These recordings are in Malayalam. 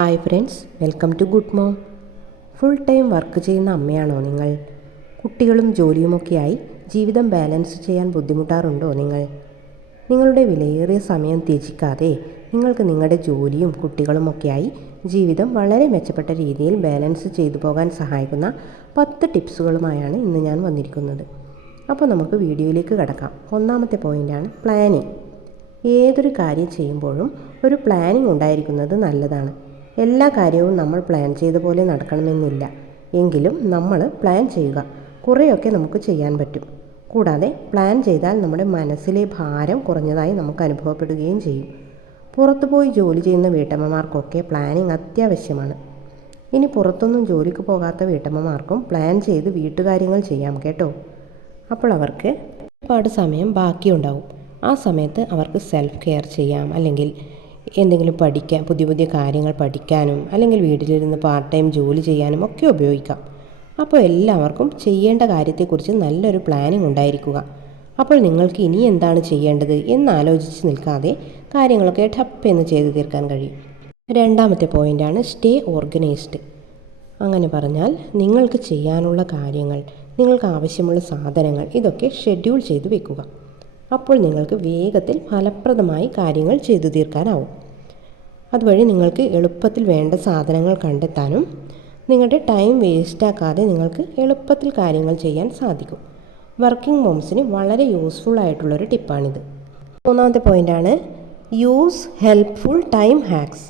Hi friends, welcome to good mom. Full time work ചെയ്യുന്ന അമ്മയാണോ നിങ്ങൾ? കുട്ടികളും ജോലിയുമൊക്കെയായി ജീവിതം ബാലൻസ് ചെയ്യാൻ ബുദ്ധിമുട്ടാറുണ്ടോ നിങ്ങൾ? നിങ്ങളുടെ വിലയേറിയ സമയം ത്യജിക്കാതെ നിങ്ങൾക്ക് നിങ്ങളുടെ ജോലിയും കുട്ടികളുമൊക്കെയായി ജീവിതം വളരെ മെച്ചപ്പെട്ട രീതിയിൽ ബാലൻസ് ചെയ്തു പോകാൻ സഹായിക്കുന്ന 10 ടിപ്സുകളുമായാണ് ഇന്ന് ഞാൻ വന്നിരിക്കുന്നത്. അപ്പോൾ നമുക്ക് വീഡിയോയിലേക്ക് കടക്കാം. ഒന്നാമത്തെ പോയിൻ്റാണ് പ്ലാനിങ്. ഏതൊരു കാര്യം ചെയ്യുമ്പോഴും ഒരു പ്ലാനിങ് ഉണ്ടായിരിക്കുന്നത് നല്ലതാണ്. എല്ലാ കാര്യവും നമ്മൾ പ്ലാൻ ചെയ്ത പോലെ നടക്കണമെന്നില്ല. എങ്കിലും നമ്മൾ പ്ലാൻ ചെയ്യുക. കുറേയൊക്കെ നമുക്ക് ചെയ്യാൻ പറ്റും. കൂടാതെ പ്ലാൻ ചെയ്താൽ നമ്മുടെ മനസ്സിലെ ഭാരം കുറഞ്ഞതായി നമുക്ക് അനുഭവപ്പെടുകയും ചെയ്യും. പുറത്തുപോയി ജോലി ചെയ്യുന്ന വീട്ടമ്മമാർക്കൊക്കെ പ്ലാനിങ് അത്യാവശ്യമാണ്. ഇനി പുറത്തൊന്നും ജോലിക്ക് പോകാത്ത വീട്ടമ്മമാർക്കും പ്ലാൻ ചെയ്ത് വീട്ടുകാര്യങ്ങൾ ചെയ്യാം കേട്ടോ. അപ്പോൾ അവർക്ക് ഒരുപാട് സമയം ബാക്കിയുണ്ടാവും. ആ സമയത്ത് അവർക്ക് സെൽഫ് കെയർ ചെയ്യാം, അല്ലെങ്കിൽ എന്തെങ്കിലും പഠിക്കാൻ, പുതിയ പുതിയ കാര്യങ്ങൾ പഠിക്കാനും, അല്ലെങ്കിൽ വീട്ടിലിരുന്ന് പാർട്ട് ടൈം ജോലി ചെയ്യാനും ഒക്കെ ഉപയോഗിക്കാം. അപ്പോൾ എല്ലാവർക്കും ചെയ്യേണ്ട കാര്യത്തെക്കുറിച്ച് നല്ലൊരു പ്ലാനിങ് ഉണ്ടായിരിക്കുക. അപ്പോൾ നിങ്ങൾക്ക് ഇനി എന്താണ് ചെയ്യേണ്ടത് എന്നാലോചിച്ച് നിൽക്കാതെ കാര്യങ്ങളൊക്കെ ടപ്പെന്ന് ചെയ്ത് തീർക്കാൻ കഴിയും. രണ്ടാമത്തെ പോയിൻ്റാണ് സ്റ്റേ ഓർഗനൈസ്ഡ്. അങ്ങനെ പറഞ്ഞാൽ നിങ്ങൾക്ക് ചെയ്യാനുള്ള കാര്യങ്ങൾ, നിങ്ങൾക്ക് ആവശ്യമുള്ള സാധനങ്ങൾ ഇതൊക്കെ ഷെഡ്യൂൾ ചെയ്ത് വെക്കുക. അപ്പോൾ നിങ്ങൾക്ക് വേഗത്തിൽ ഫലപ്രദമായി കാര്യങ്ങൾ ചെയ്തു തീർക്കാനാവും. അതുവഴി നിങ്ങൾക്ക് എളുപ്പത്തിൽ വേണ്ട സാധനങ്ങൾ കണ്ടെത്താനും നിങ്ങളുടെ ടൈം വേസ്റ്റാക്കാതെ നിങ്ങൾക്ക് എളുപ്പത്തിൽ കാര്യങ്ങൾ ചെയ്യാൻ സാധിക്കും. വർക്കിംഗ് മോംസിന് വളരെ യൂസ്ഫുൾ ആയിട്ടുള്ളൊരു ടിപ്പാണിത്. മൂന്നാമത്തെ പോയിൻ്റാണ് യൂസ് ഹെൽപ്ഫുൾ ടൈം ഹാക്സ്.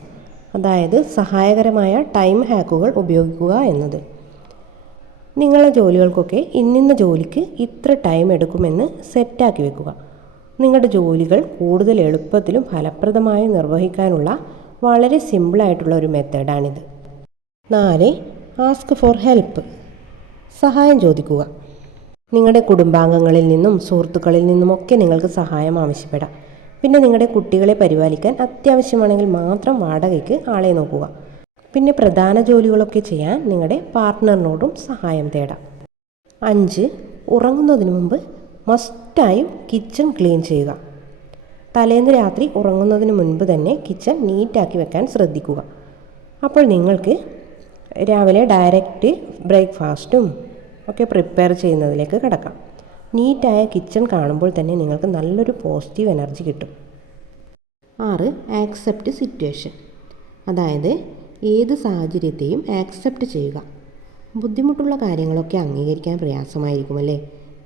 അതായത് സഹായകരമായ ടൈം ഹാക്കുകൾ ഉപയോഗിക്കുക എന്നത്. നിങ്ങളുടെ ജോലികൾക്കൊക്കെ ഇന്നിന്ന ജോലിക്ക് ഇത്ര ടൈം എടുക്കുമെന്ന് സെറ്റാക്കി വെക്കുക. നിങ്ങളുടെ ജോലികൾ കൂടുതൽ എളുപ്പത്തിലും ഫലപ്രദമായി നിർവഹിക്കാനുള്ള വളരെ സിമ്പിളായിട്ടുള്ള ഒരു മെത്തേഡാണിത്. 4. Ask for help. സഹായം ചോദിക്കുക. നിങ്ങളുടെ കുടുംബാംഗങ്ങളിൽ നിന്നും സുഹൃത്തുക്കളിൽ നിന്നുമൊക്കെ നിങ്ങൾക്ക് സഹായം ആവശ്യപ്പെടാം. പിന്നെ നിങ്ങളുടെ കുട്ടികളെ പരിപാലിക്കാൻ അത്യാവശ്യമാണെങ്കിൽ മാത്രം വാടകയ്ക്ക് ആളെ നോക്കുക. പിന്നെ പ്രധാന ജോലികളൊക്കെ ചെയ്യാൻ നിങ്ങളുടെ പാർട്ട്ണറിനോടും സഹായം തേടാം. 5. ഉറങ്ങുന്നതിന് മുമ്പ് മസ്റ്റായും കിച്ചൺ ക്ലീൻ ചെയ്യുക. തലേന്ന് രാത്രി ഉറങ്ങുന്നതിന് മുൻപ് തന്നെ കിച്ചൺ നീറ്റാക്കി വെക്കാൻ ശ്രദ്ധിക്കുക. അപ്പോൾ നിങ്ങൾക്ക് രാവിലെ ഡയറക്റ്റ് ബ്രേക്ക്ഫാസ്റ്റും ഒക്കെ പ്രിപ്പയർ ചെയ്യുന്നതിലേക്ക് കടക്കാം. നീറ്റായ കിച്ചൺ കാണുമ്പോൾ തന്നെ നിങ്ങൾക്ക് നല്ലൊരു പോസിറ്റീവ് എനർജി കിട്ടും. 6. Accept situation. അതായത് ഏത് സാഹചര്യത്തെയും ആക്സെപ്റ്റ് ചെയ്യുക. ബുദ്ധിമുട്ടുള്ള കാര്യങ്ങളൊക്കെ അംഗീകരിക്കാൻ പ്രയാസമായിരിക്കുമല്ലേ?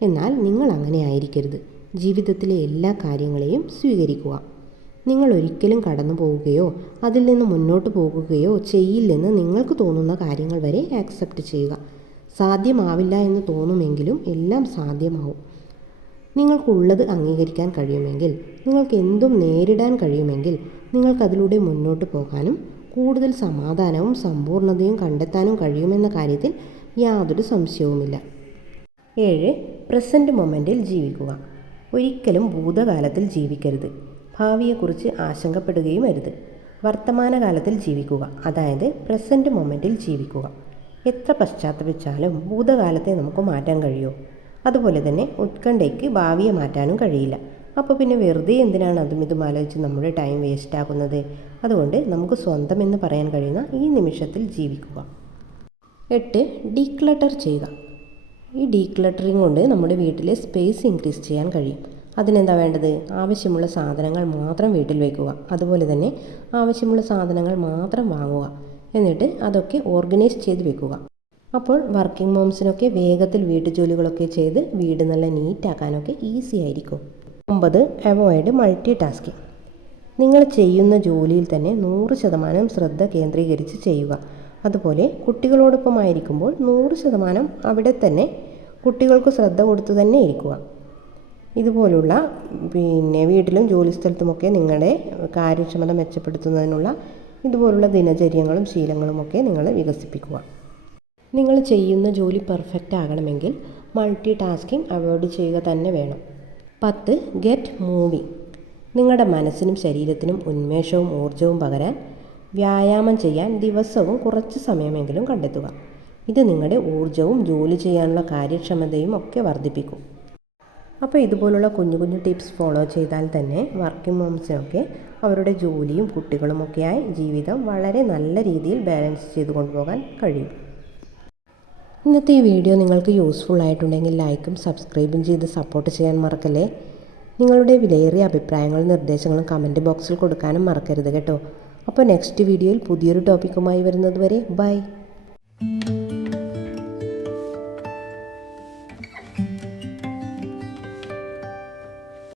എന്നാൽ നിങ്ങൾ അങ്ങനെ ആയിരിക്കരുത്. ജീവിതത്തിലെ എല്ലാ കാര്യങ്ങളെയും സ്വീകരിക്കുക. നിങ്ങൾ ഒരിക്കലും കടന്നു പോവുകയോ അതിൽ നിന്ന് മുന്നോട്ട് പോകുകയോ ചെയ്യില്ലെന്ന് നിങ്ങൾക്ക് തോന്നുന്ന കാര്യങ്ങൾ വരെ ആക്സെപ്റ്റ് ചെയ്യുക. സാധ്യമാവില്ല എന്ന് തോന്നുമെങ്കിലും എല്ലാം സാധ്യമാവും. നിങ്ങൾക്കുള്ളത് അംഗീകരിക്കാൻ കഴിയുമെങ്കിൽ, നിങ്ങൾക്ക് എന്തും നേരിടാൻ കഴിയുമെങ്കിൽ നിങ്ങൾക്കതിലൂടെ മുന്നോട്ട് പോകാനും കൂടുതൽ സമാധാനവും സമ്പൂർണ്ണതയും കണ്ടെത്താനും കഴിയുമെന്ന കാര്യത്തിൽ യാതൊരു സംശയവുമില്ല. 7. പ്രസൻറ്റ് മൊമെൻറ്റിൽ ജീവിക്കുക. ഒരിക്കലും ഭൂതകാലത്തിൽ ജീവിക്കരുത്. ഭാവിയെക്കുറിച്ച് ആശങ്കപ്പെടുകയും അരുത്. വർത്തമാനകാലത്തിൽ ജീവിക്കുക. അതായത് പ്രസൻറ്റ് മൊമെൻറ്റിൽ ജീവിക്കുക. എത്ര പശ്ചാത്തപിച്ചാലും ഭൂതകാലത്തെ നമുക്ക് മാറ്റാൻ കഴിയുമോ? അതുപോലെ തന്നെ ഉത്കണ്ഠയ്ക്ക് ഭാവിയെ മാറ്റാനും കഴിയില്ല. അപ്പോൾ പിന്നെ വെറുതെ എന്തിനാണ് അതും ഇതും ആലോചിച്ച് നമ്മുടെ ടൈം വേസ്റ്റ് ആക്കുന്നത്? അതുകൊണ്ട് നമുക്ക് സ്വന്തം എന്ന് പറയാൻ കഴിയുന്ന ഈ നിമിഷത്തിൽ ജീവിക്കുക. 8. ഡീക്ലട്ടർ ചെയ്യുക. ഈ ഡീക്ലട്ടറിങ് കൊണ്ട് നമ്മുടെ വീട്ടിലെ സ്പേസ് ഇൻക്രീസ് ചെയ്യാൻ കഴിയും. അതിനെന്താ വേണ്ടത്? ആവശ്യമുള്ള സാധനങ്ങൾ മാത്രം വീട്ടിൽ വയ്ക്കുക. അതുപോലെ തന്നെ ആവശ്യമുള്ള സാധനങ്ങൾ മാത്രം വാങ്ങുക. എന്നിട്ട് അതൊക്കെ ഓർഗനൈസ് ചെയ്ത് വെക്കുക. അപ്പോൾ വർക്കിംഗ് മോംസിനൊക്കെ വേഗത്തിൽ വീട്ടുജോലികളൊക്കെ ചെയ്ത് വീട് നല്ല നീറ്റാക്കാനൊക്കെ ഈസി ആയിരിക്കും. 9. Avoid multi tasking. നിങ്ങൾ ചെയ്യുന്ന ജോലിയിൽ തന്നെ 100% ശ്രദ്ധ കേന്ദ്രീകരിച്ച് ചെയ്യുക. അതുപോലെ കുട്ടികളോടൊപ്പമായിരിക്കുമ്പോൾ 100% അവിടെ തന്നെ കുട്ടികൾക്ക് ശ്രദ്ധ കൊടുത്തു തന്നെ ഇരിക്കുക. ഇതുപോലുള്ള വീട്ടിലും ജോലിസ്ഥലത്തുമൊക്കെ നിങ്ങളുടെ കാര്യക്ഷമത മെച്ചപ്പെടുത്തുന്നതിനുള്ള ഇതുപോലുള്ള ദിനചര്യങ്ങളും ശീലങ്ങളുമൊക്കെ നിങ്ങൾ വികസിപ്പിക്കുക. നിങ്ങൾ ചെയ്യുന്ന ജോലി പെർഫെക്റ്റ് ആകണമെങ്കിൽ മൾട്ടി ടാസ്കിങ് അവോയ്ഡ് ചെയ്യുക തന്നെ വേണം. 10. Get moving. നിങ്ങളുടെ മനസ്സിനും ശരീരത്തിനും ഉന്മേഷവും ഊർജ്ജവും പകരാൻ വ്യായാമം ചെയ്യാൻ ദിവസവും കുറച്ച് സമയമെങ്കിലും കണ്ടെത്തുക. ഇത് നിങ്ങളുടെ ഊർജ്ജവും ജോലി ചെയ്യാനുള്ള കാര്യക്ഷമതയും ഒക്കെ വർദ്ധിപ്പിക്കും. അപ്പോൾ ഇതുപോലുള്ള കുഞ്ഞു കുഞ്ഞു ടിപ്സ് ഫോളോ ചെയ്താൽ തന്നെ വർക്കിംഗ് മോംസിനൊക്കെ അവരുടെ ജോലിയും കുട്ടികളുമൊക്കെയായി ജീവിതം വളരെ നല്ല രീതിയിൽ ബാലൻസ് ചെയ്ത് കൊണ്ടുപോകാൻ കഴിയും. ഇന്നത്തെ ഈ വീഡിയോ നിങ്ങൾക്ക് യൂസ്ഫുൾ ആയിട്ടുണ്ടെങ്കിൽ ലൈക്കും സബ്സ്ക്രൈബും ചെയ്ത് സപ്പോർട്ട് ചെയ്യാൻ മറക്കല്ലേ. നിങ്ങളുടെ വിലയേറിയ അഭിപ്രായങ്ങളും നിർദ്ദേശങ്ങളും കമൻറ്റ് ബോക്സിൽ കൊടുക്കാനും മറക്കരുത് കേട്ടോ. അപ്പോൾ നെക്സ്റ്റ് വീഡിയോയിൽ പുതിയൊരു ടോപ്പിക്കുമായി വരുന്നത് വരെ ബൈ.